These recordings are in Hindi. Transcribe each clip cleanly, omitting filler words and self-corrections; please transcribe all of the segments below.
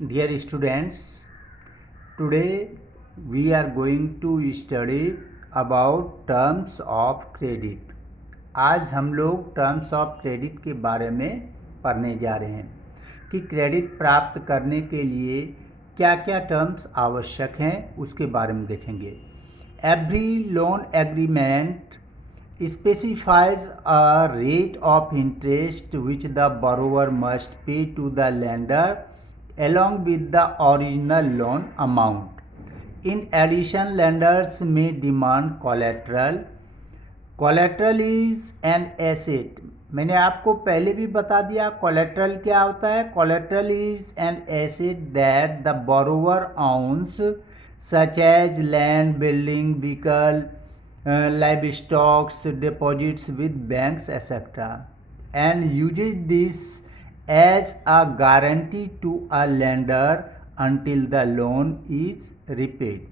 Dear students, today we are going to study about terms of credit. आज हम लोग टर्म्स ऑफ क्रेडिट के बारे में पढ़ने जा रहे हैं कि क्रेडिट प्राप्त करने के लिए क्या क्या टर्म्स आवश्यक हैं उसके बारे में देखेंगे। Every loan agreement specifies a rate of interest which the borrower must pay to the lender along with the original loan amount. In addition, lenders may demand collateral. Collateral is an asset. मैंने आपको पहले भी बता दिया collateral क्या होता है. Collateral is an asset that the borrower owns such as land, building, vehicle, livestock, deposits with banks, etc. and uses this as a guarantee to a lender until the loan is repaid.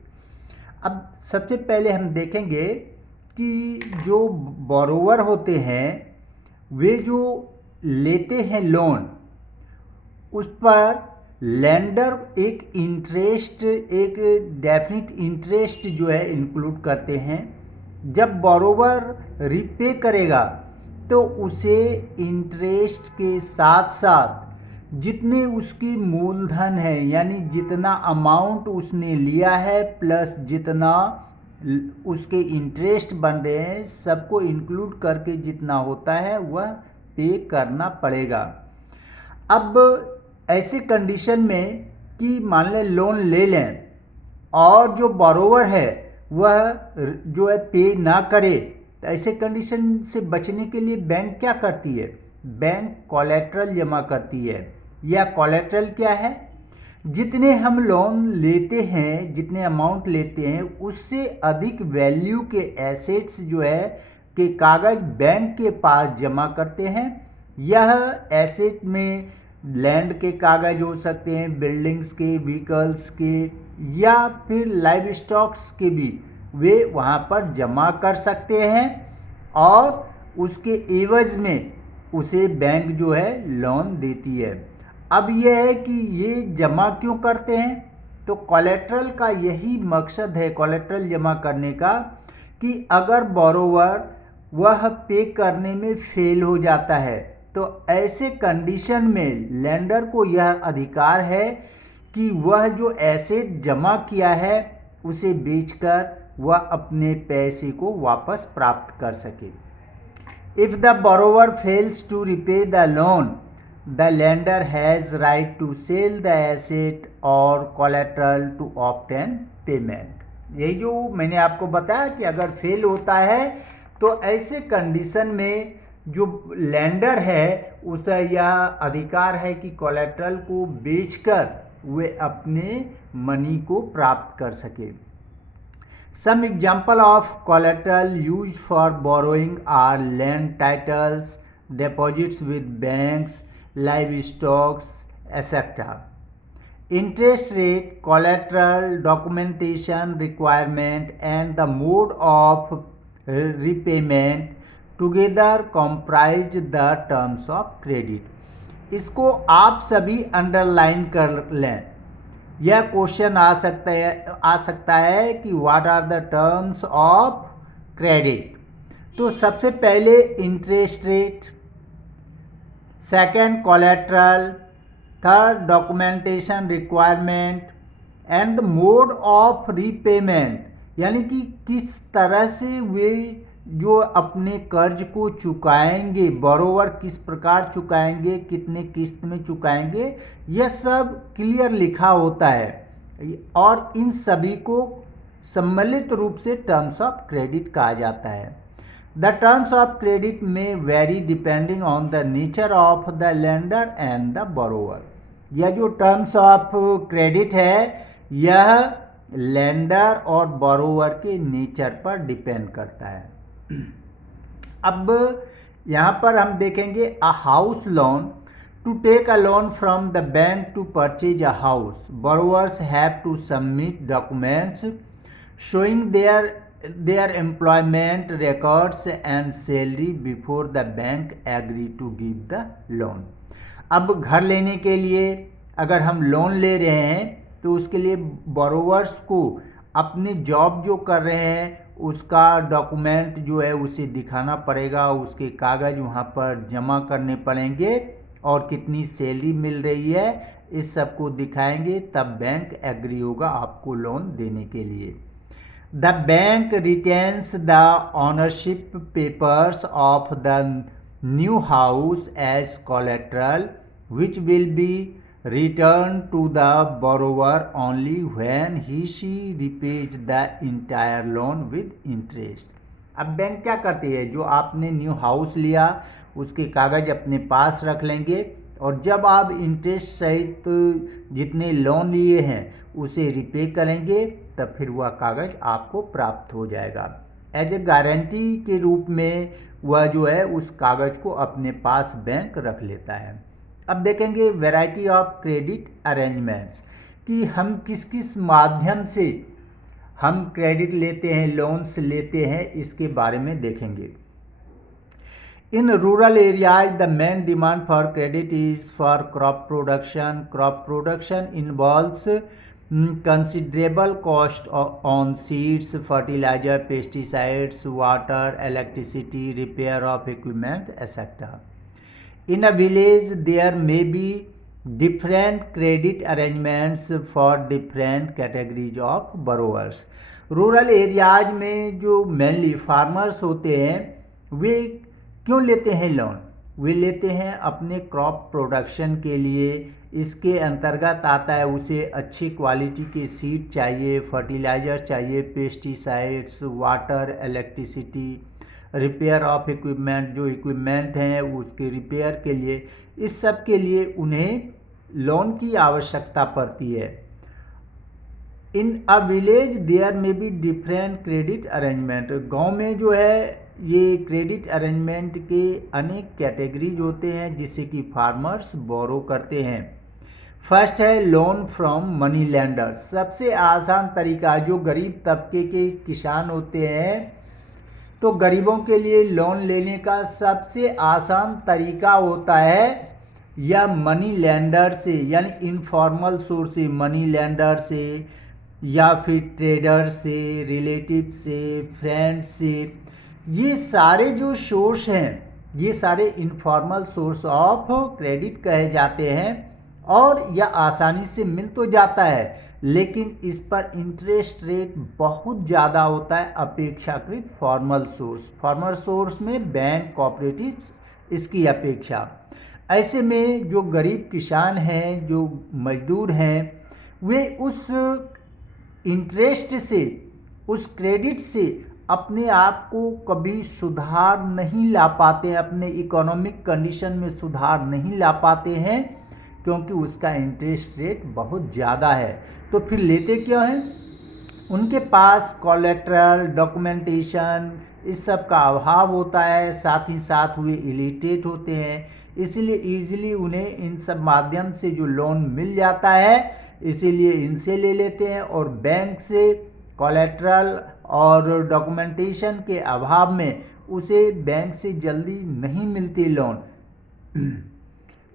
अब सबसे पहले हम देखेंगे कि जो बोरोवर होते हैं वे जो लेते हैं लोन उस पर लेंडर एक इंटरेस्ट, एक डेफिनिट इंटरेस्ट जो है इंक्लूड करते हैं। जब बोरोवर रिपे करेगा तो उसे इंटरेस्ट के साथ साथ जितने उसकी मूलधन है यानी जितना अमाउंट उसने लिया है प्लस जितना उसके इंटरेस्ट बन रहे हैं सबको इंक्लूड करके जितना होता है वह पे करना पड़ेगा। अब ऐसे कंडीशन में कि मान लें लोन ले लें और जो बोरोवर है वह जो है पे ना करे, तो ऐसे कंडीशन से बचने के लिए बैंक क्या करती है? बैंक कोलैटरल जमा करती है। या कोलैटरल क्या है? जितने हम लोन लेते हैं, जितने अमाउंट लेते हैं उससे अधिक वैल्यू के एसेट्स जो है के कागज बैंक के पास जमा करते हैं। यह एसेट में लैंड के कागज हो सकते हैं, बिल्डिंग्स के, व्हीकल्स के या फिर लाइव स्टॉक्स के भी वे वहाँ पर जमा कर सकते हैं और उसके एवज में उसे बैंक जो है लोन देती है। अब यह है कि ये जमा क्यों करते हैं? तो कोलैटरल का यही मकसद है कोलैटरल जमा करने का कि अगर बोरोवर वह पे करने में फेल हो जाता है तो ऐसे कंडीशन में लेंडर को यह अधिकार है कि वह जो एसेट जमा किया है उसे बेचकर वह अपने पैसे को वापस प्राप्त कर सके। If the borrower fails to repay the loan the lender has right to sell the asset or collateral to obtain payment. यही जो मैंने आपको बताया कि अगर फेल होता है तो ऐसे कंडीशन में जो लेंडर है उसे यह अधिकार है कि कोलैटरल को बेचकर वे अपने मनी को प्राप्त कर सके। Some example of collateral used for borrowing are land titles, deposits with banks, livestock, etc. Interest rate, collateral, documentation requirement and the mode of repayment together comprise the terms of credit. इसको आप सभी अंडरलाइन कर लें। यह क्वेश्चन आ सकता है कि what are the terms of credit. तो सबसे पहले interest rate, second collateral, third documentation requirement and the mode of repayment, यानी कि किस तरह से वे जो अपने कर्ज को चुकाएंगे, बोरोवर किस प्रकार चुकाएंगे, कितने किस्त में चुकाएंगे, यह सब क्लियर लिखा होता है और इन सभी को सम्मिलित रूप से टर्म्स ऑफ क्रेडिट कहा जाता है। द टर्म्स ऑफ क्रेडिट में very depending on the nature of the lender and the borrower. यह जो टर्म्स ऑफ क्रेडिट है यह लेंडर और बोरोवर के नेचर पर डिपेंड करता है। अब यहाँ पर हम देखेंगे a house loan. To take a loan from the bank to purchase a house, borrowers have to submit documents showing their employment records and salary before the bank agree to give the loan. अब घर लेने के लिए अगर हम लोन ले रहे हैं तो उसके लिए बोरोवर्स को अपने जॉब जो कर रहे हैं उसका डॉक्यूमेंट जो है उसे दिखाना पड़ेगा, उसके कागज़ वहाँ पर जमा करने पड़ेंगे और कितनी सैलरी मिल रही है इस सब को दिखाएंगे, तब बैंक एग्री होगा आपको लोन देने के लिए। The bank retains the ownership papers of the new house as collateral which will be returned to the borrower only when she repays the entire loan with interest। अब बैंक क्या करती है, जो आपने न्यू हाउस लिया उसके कागज़ अपने पास रख लेंगे और जब आप इंटरेस्ट सहित जितने लोन लिए हैं उसे रिपे करेंगे तब फिर वह कागज़ आपको प्राप्त हो जाएगा। एज ए गारंटी के रूप में वह जो है उस कागज़ को अपने पास बैंक रख लेता है। अब देखेंगे वैरायटी ऑफ क्रेडिट अरेंजमेंट्स कि हम किस किस माध्यम से हम क्रेडिट लेते हैं, लोन्स लेते हैं, इसके बारे में देखेंगे। In rural areas the main demand for credit is for crop production. Crop production involves considerable cost on seeds, fertilizer, pesticides, water, electricity, repair of equipment, etc. In a village, there may be different credit arrangements for different categories of borrowers. Rural areas में जो मेनली फार्मर्स होते हैं वे क्यों लेते हैं लोन? वे लेते हैं अपने क्रॉप प्रोडक्शन के लिए। इसके अंतर्गत आता है उसे अच्छी क्वालिटी के सीड चाहिए, फर्टिलाइज़र चाहिए, pesticides, water, electricity, repair of equipment, जो इक्विपमेंट हैं उसके रिपेयर के लिए, इस सब के लिए उन्हें लोन की आवश्यकता पड़ती है। इन अ विलेज देयर में बी डिफरेंट क्रेडिट अरेंजमेंट। गांव में जो है ये क्रेडिट अरेंजमेंट के अनेक कैटेगरीज होते हैं जिससे कि फार्मर्स बोरो करते हैं। फर्स्ट है लोन फ्रॉम मनी लैंडर। सबसे आसान तरीका, जो गरीब तबके के किसान होते हैं तो गरीबों के लिए लोन लेने का सबसे आसान तरीका होता है या मनी लैंडर से, यानी इनफॉर्मल सोर्स से, मनी लैंडर से या फिर ट्रेडर से, रिलेटिव से, फ्रेंड से। ये सारे जो सोर्स हैं ये सारे इनफॉर्मल सोर्स ऑफ क्रेडिट कहे जाते हैं और यह आसानी से मिल तो जाता है लेकिन इस पर इंटरेस्ट रेट बहुत ज़्यादा होता है अपेक्षाकृत फॉर्मल सोर्स। फॉर्मल सोर्स में बैंक, कोऑपरेटिव्स, इसकी अपेक्षा। ऐसे में जो गरीब किसान हैं, जो मजदूर हैं, वे उस इंटरेस्ट से, उस क्रेडिट से अपने आप को कभी सुधार नहीं ला पाते हैं, अपने इकोनॉमिक कंडीशन में सुधार नहीं ला पाते हैं क्योंकि उसका इंटरेस्ट रेट बहुत ज़्यादा है। तो फिर लेते क्यों हैं? उनके पास कोलेट्रल, डॉक्यूमेंटेशन, इस सब का अभाव होता है, साथ ही साथ वे इलिटरेट होते हैं, इसलिए ईजिली उन्हें इन सब माध्यम से जो लोन मिल जाता है इसीलिए इनसे ले लेते हैं और बैंक से कोलेट्रल और डॉक्यूमेंटेशन के अभाव में उसे बैंक से जल्दी नहीं मिलती लोन।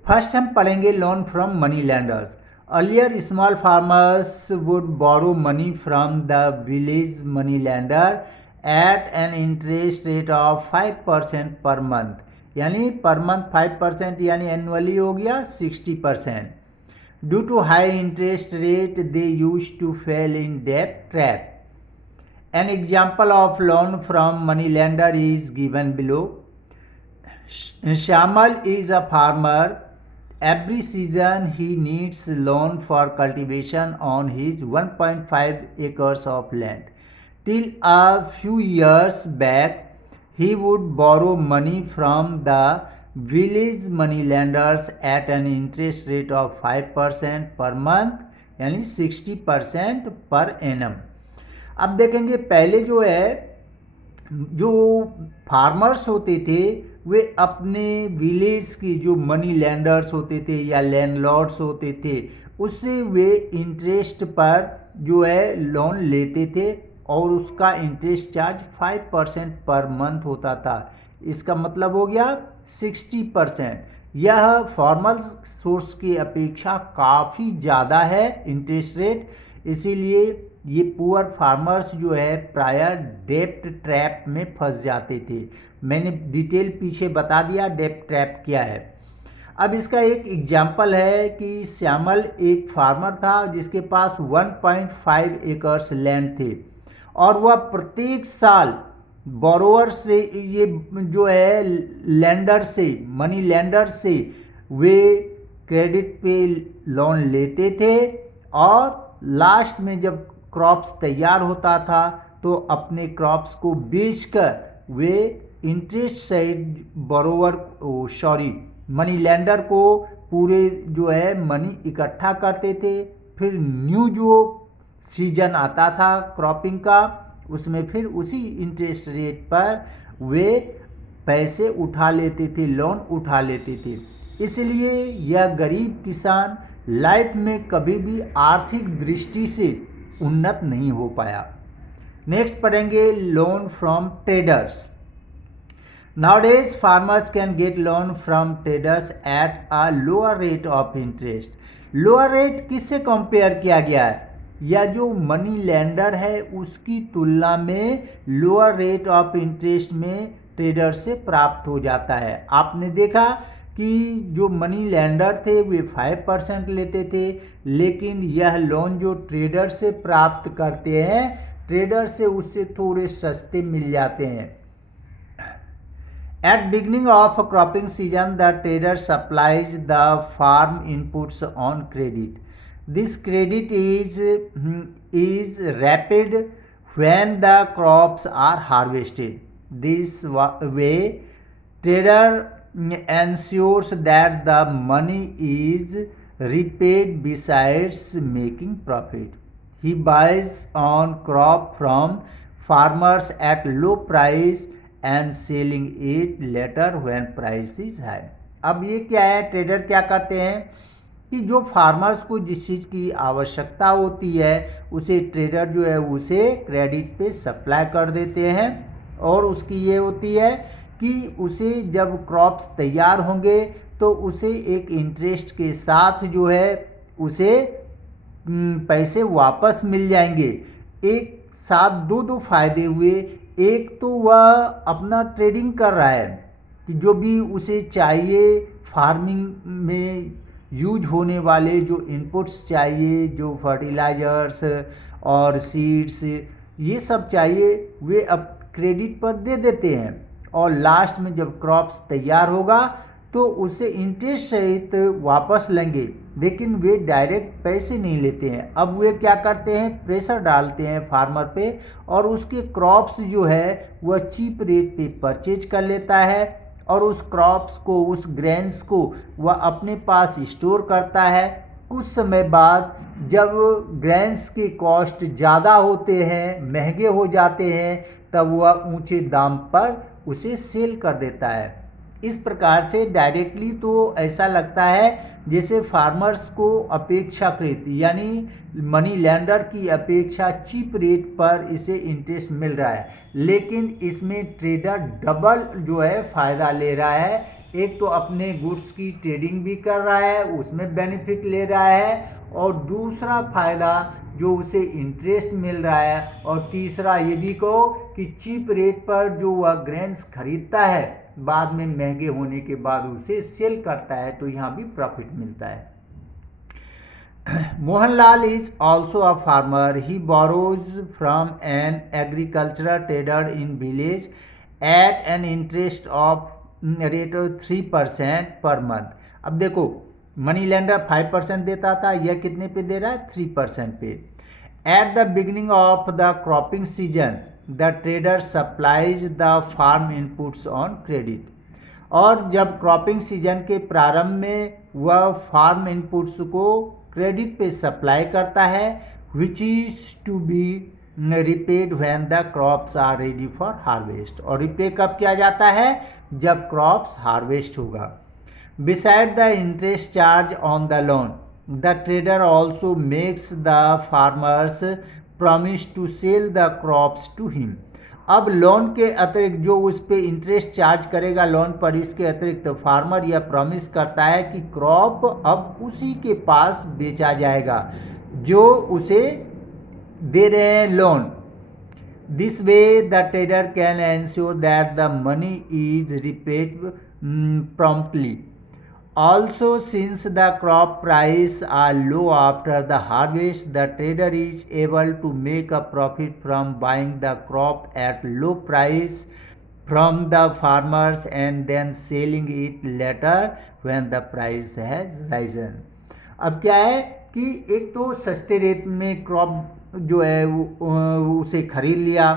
फर्स्ट हम पढ़ेंगे loan from money lenders. Earlier small farmers would borrow money from the village money lender at an interest rate of 5% per month, यानी पर मंथ 5% यानी एनुअली हो गया 60%। Due to high interest rate they used to fall in debt trap. An example of loan from money lender is given below. Shamal is a farmer. Every season he needs loan for cultivation on his 1.5 acres of land. Till a few years back, he would borrow money from the village money lenders at an interest rate of 5% per month, यानी 60% per annum. अब देखेंगे पहले जो है जो फार्मर्स होते थे वे अपने विलेज की जो मनी लैंडर्स होते थे या लैंडलॉर्ड्स होते थे उससे वे इंटरेस्ट पर जो है लोन लेते थे और उसका इंटरेस्ट चार्ज 5% पर मंथ होता था। इसका मतलब हो गया 60%। यह फॉर्मल सोर्स की अपेक्षा काफ़ी ज़्यादा है इंटरेस्ट रेट, इसीलिए ये पुअर फार्मर्स जो है प्रायः डेब्ट ट्रैप में फंस जाते थे। मैंने डिटेल पीछे बता दिया डेब्ट ट्रैप क्या है। अब इसका एक एग्जाम्पल है कि श्यामल एक फार्मर था जिसके पास 1.5 एकर्स लैंड थे और वह प्रत्येक साल बोरोवर से, ये जो है लैंडर से, मनी लैंडर से वे क्रेडिट पे लोन लेते थे और लास्ट में जब क्रॉप्स तैयार होता था तो अपने क्रॉप्स को बेचकर वे इंटरेस्ट सहित मनी लैंडर को पूरे जो है मनी इकट्ठा करते थे। फिर न्यू जो सीजन आता था क्रॉपिंग का, उसमें फिर उसी इंटरेस्ट रेट पर वे पैसे उठा लेते थे, लोन उठा लेते थे। इसलिए यह गरीब किसान लाइफ में कभी भी आर्थिक दृष्टि से उन्नत नहीं हो पाया। नेक्स्ट पढ़ेंगे loan from traders. Nowadays, farmers can get loan from traders at a lower rate of interest. Lower rate किससे कंपेयर किया गया है? या जो मनी लैंडर है उसकी तुलना में लोअर रेट ऑफ इंटरेस्ट में ट्रेडर से प्राप्त हो जाता है। आपने देखा कि जो मनी लैंडर थे वे 5% लेते थे, लेकिन यह लोन जो ट्रेडर से प्राप्त करते हैं, ट्रेडर से उससे थोड़े सस्ते मिल जाते हैं। At beginning of cropping season, the trader supplies the farm inputs on credit. This credit is rapid when the crops are harvested. This way, trader ensures that the money is repaid besides making profit. He buys on crop from farmers at low price and selling it later when price is high. अब ये क्या है, ट्रेडर क्या करते हैं कि जो फार्मर्स को जिस चीज़ की आवश्यकता होती है उसे ट्रेडर जो है उसे क्रेडिट पे सप्लाई कर देते हैं, और उसकी ये होती है कि उसे जब क्रॉप्स तैयार होंगे तो उसे एक इंटरेस्ट के साथ जो है उसे पैसे वापस मिल जाएंगे। एक साथ दो फायदे हुए। एक तो वह अपना ट्रेडिंग कर रहा है कि जो भी उसे चाहिए फार्मिंग में यूज होने वाले जो इनपुट्स चाहिए, जो फर्टिलाइजर्स और सीड्स ये सब चाहिए, वे अब क्रेडिट पर दे देते हैं और लास्ट में जब क्रॉप्स तैयार होगा तो उसे इंटरेस्ट सहित वापस लेंगे, लेकिन वे डायरेक्ट पैसे नहीं लेते हैं। अब वे क्या करते हैं, प्रेशर डालते हैं फार्मर पे और उसके क्रॉप्स जो है वह चीप रेट पे परचेज कर लेता है और उस क्रॉप्स को, उस ग्रेन्स को वह अपने पास स्टोर करता है। कुछ समय बाद जब ग्रेन्स के कॉस्ट ज़्यादा होते हैं, महंगे हो जाते हैं, तब वह ऊंचे दाम पर उसे सेल कर देता है। इस प्रकार से डायरेक्टली तो ऐसा लगता है जैसे फार्मर्स को अपेक्षाकृत यानी मनी लैंडर की अपेक्षा चीप रेट पर इसे इंटरेस्ट मिल रहा है, लेकिन इसमें ट्रेडर डबल जो है फ़ायदा ले रहा है। एक तो अपने गुड्स की ट्रेडिंग भी कर रहा है, उसमें बेनिफिट ले रहा है, और दूसरा फ़ायदा जो उसे इंटरेस्ट मिल रहा है, और तीसरा ये भी कहो कि चीप रेट पर जो वह ग्रेन्स खरीदता है बाद में महंगे होने के बाद उसे सेल करता है, तो यहाँ भी प्रॉफिट मिलता है। Mohanlal is also a farmer. He borrows from an agricultural trader in village at an interest of rate of 3% per month. अब देखो, मनी लेंडर 5% देता था, यह कितने पे दे रहा है, 3% पे। At the beginning of the cropping season the trader supplies the farm inputs on credit. और जब क्रॉपिंग सीजन के प्रारंभ में वह फार्म इनपुट्स को क्रेडिट पे सप्लाई करता है, which is to be repaid when the crops are ready for harvest. और रिपे कब किया जाता है, जब क्रॉप्स हार्वेस्ट होगा। Beside the interest charge on the loan the trader also makes the farmers promise to sell the crops to him. अब लोन के अतिरिक्त जो उस पर इंटरेस्ट चार्ज करेगा लोन पर, इसके अतिरिक्त तो फार्मर यह प्रॉमिस करता है कि क्रॉप अब उसी के पास बेचा जाएगा जो उसे दे रहे हैं loan. This way the trader can ensure that the money is repaid promptly. Also, since the crop price are low after the harvest, the trader is able to make a profit from buying the crop at low price from the farmers and then selling it later when the price has risen. अब क्या है कि एक तो सस्ते रेट में क्रॉप जो है उसे खरीद लिया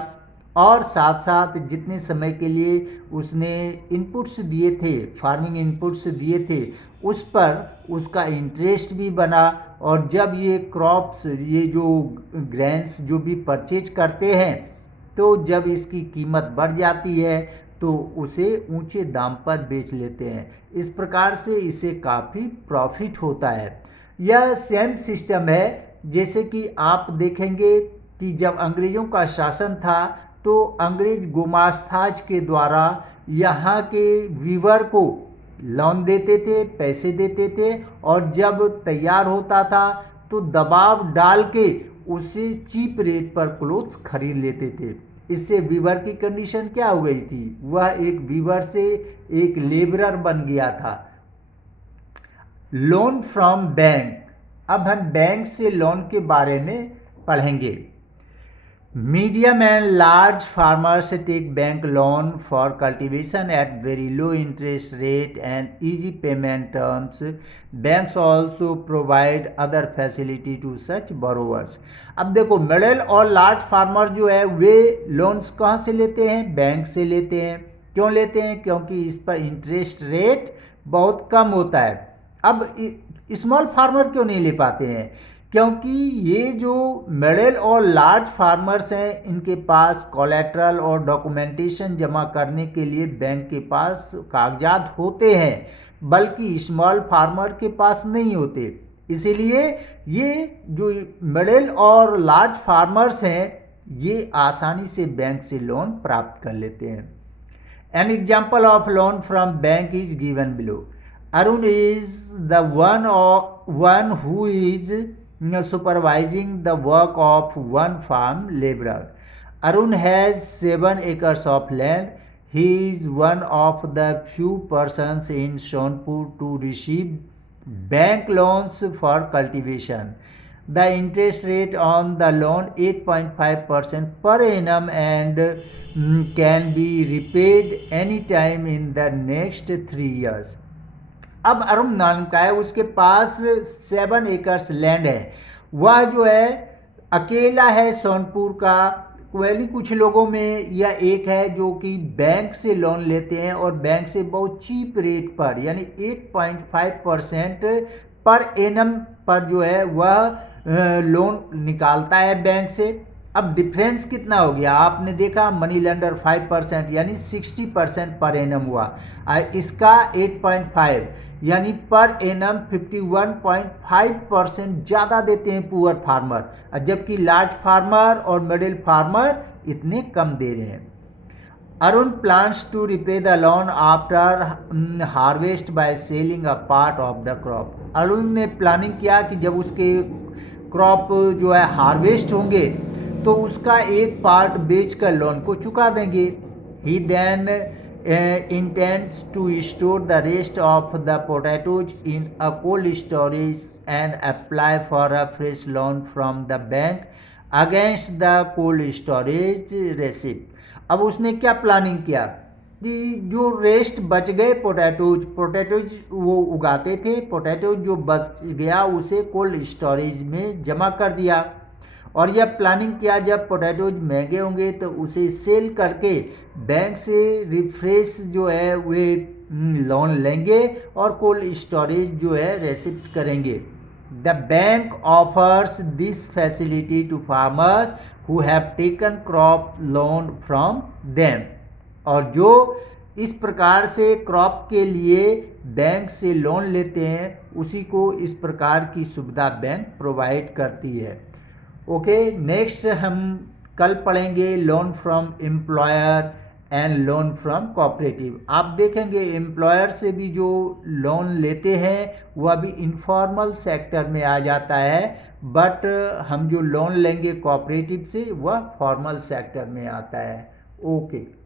और साथ साथ जितने समय के लिए उसने इनपुट्स दिए थे, फार्मिंग इनपुट्स दिए थे, उस पर उसका इंटरेस्ट भी बना। और जब ये क्रॉप्स, ये जो ग्रेन्स जो भी परचेज करते हैं, तो जब इसकी कीमत बढ़ जाती है तो उसे ऊंचे दाम पर बेच लेते हैं। इस प्रकार से इसे काफ़ी प्रॉफिट होता है। यह सेम सिस्टम है जैसे कि आप देखेंगे कि जब अंग्रेज़ों का शासन था तो अंग्रेज गुमास्ताज के द्वारा यहाँ के वीवर को लोन देते थे, पैसे देते थे, और जब तैयार होता था तो दबाव डाल के उससे चीप रेट पर क्लोथ्स खरीद लेते थे। इससे वीवर की कंडीशन क्या हो गई थी, वह एक वीवर से एक लेबरर बन गया था। Loan from bank. अब हम बैंक से लोन के बारे में पढ़ेंगे। Medium and large farmers take bank loan for cultivation at very low interest rate and easy payment terms. Banks also provide other facility to such borrowers. अब देखो, मिडिल और लार्ज फार्मर जो है वे लोन्स कहाँ से लेते हैं? बैंक से लेते हैं। क्यों लेते हैं? क्योंकि इस पर इंटरेस्ट रेट बहुत कम होता है। अब स्मॉल फार्मर क्यों नहीं ले पाते हैं? क्योंकि ये जो मिडिल और लार्ज फार्मर्स हैं, इनके पास कोलेट्रल और डॉक्यूमेंटेशन जमा करने के लिए बैंक के पास कागजात होते हैं, बल्कि स्मॉल फार्मर के पास नहीं होते। इसीलिए ये जो मिडिल और लार्ज फार्मर्स हैं, ये आसानी से बैंक से लोन प्राप्त कर लेते हैं। An example of loan from bank is given below. Arun is the one who is supervising the work of one farm laborer. Arun has 7 acres of land. He is one of the few persons in Sonpur to receive bank loans for cultivation. The interest rate on the loan 8.5% per annum and can be repaid anytime in the next 3 years. अब अरुण नाम का है, उसके पास 7 एकर्स लैंड है। वह जो है अकेला है सोनपुर का। क्वेली कुछ लोगों में यह एक है जो कि बैंक से लोन लेते हैं और बैंक से बहुत चीप रेट पर, यानी 8.5% पर एनम पर जो है वह लोन निकालता है बैंक से। अब डिफरेंस कितना हो गया? आपने देखा मनी लेंडर 5% यानी 60% पर एनम हुआ, इसका 8.5 यानी पर एनम 51.5% ज़्यादा देते हैं पुअर फार्मर, जबकि लार्ज फार्मर और मिडिल फार्मर इतने कम दे रहे हैं। Arun plans to repay the loan after harvest by selling a part of the crop. Arun ने प्लानिंग किया कि जब उसके क्रॉप जो है हार्वेस्ट होंगे तो उसका एक पार्ट बेचकर लोन को चुका देंगे। ही then intends to store the rest of the potatoes in a cold storage and apply for a fresh loan from the bank against the cold storage receipt. अब उसने क्या प्लानिंग किया कि जो रेस्ट बच गए पोटैटोज वो उगाते थे, पोटैटोज जो बच गया उसे कोल्ड स्टोरेज में जमा कर दिया। और यह प्लानिंग किया जब पोटैटोज महंगे होंगे तो उसे सेल करके बैंक से रिफ्रेश जो है वे लोन लेंगे और कोल्ड स्टोरेज जो है रेसिप्ट करेंगे। The bank offers this facility to farmers who have taken crop loan from them. और जो इस प्रकार से क्रॉप के लिए बैंक से लोन लेते हैं उसी को इस प्रकार की सुविधा बैंक प्रोवाइड करती है। ओके, नेक्स्ट हम कल पढ़ेंगे loan from employer and loan from cooperative. आप देखेंगे एम्प्लॉयर से भी जो लोन लेते हैं वह भी इनफॉर्मल सेक्टर में आ जाता है, बट हम जो लोन लेंगे कोऑपरेटिव से वह फॉर्मल सेक्टर में आता है। ओके।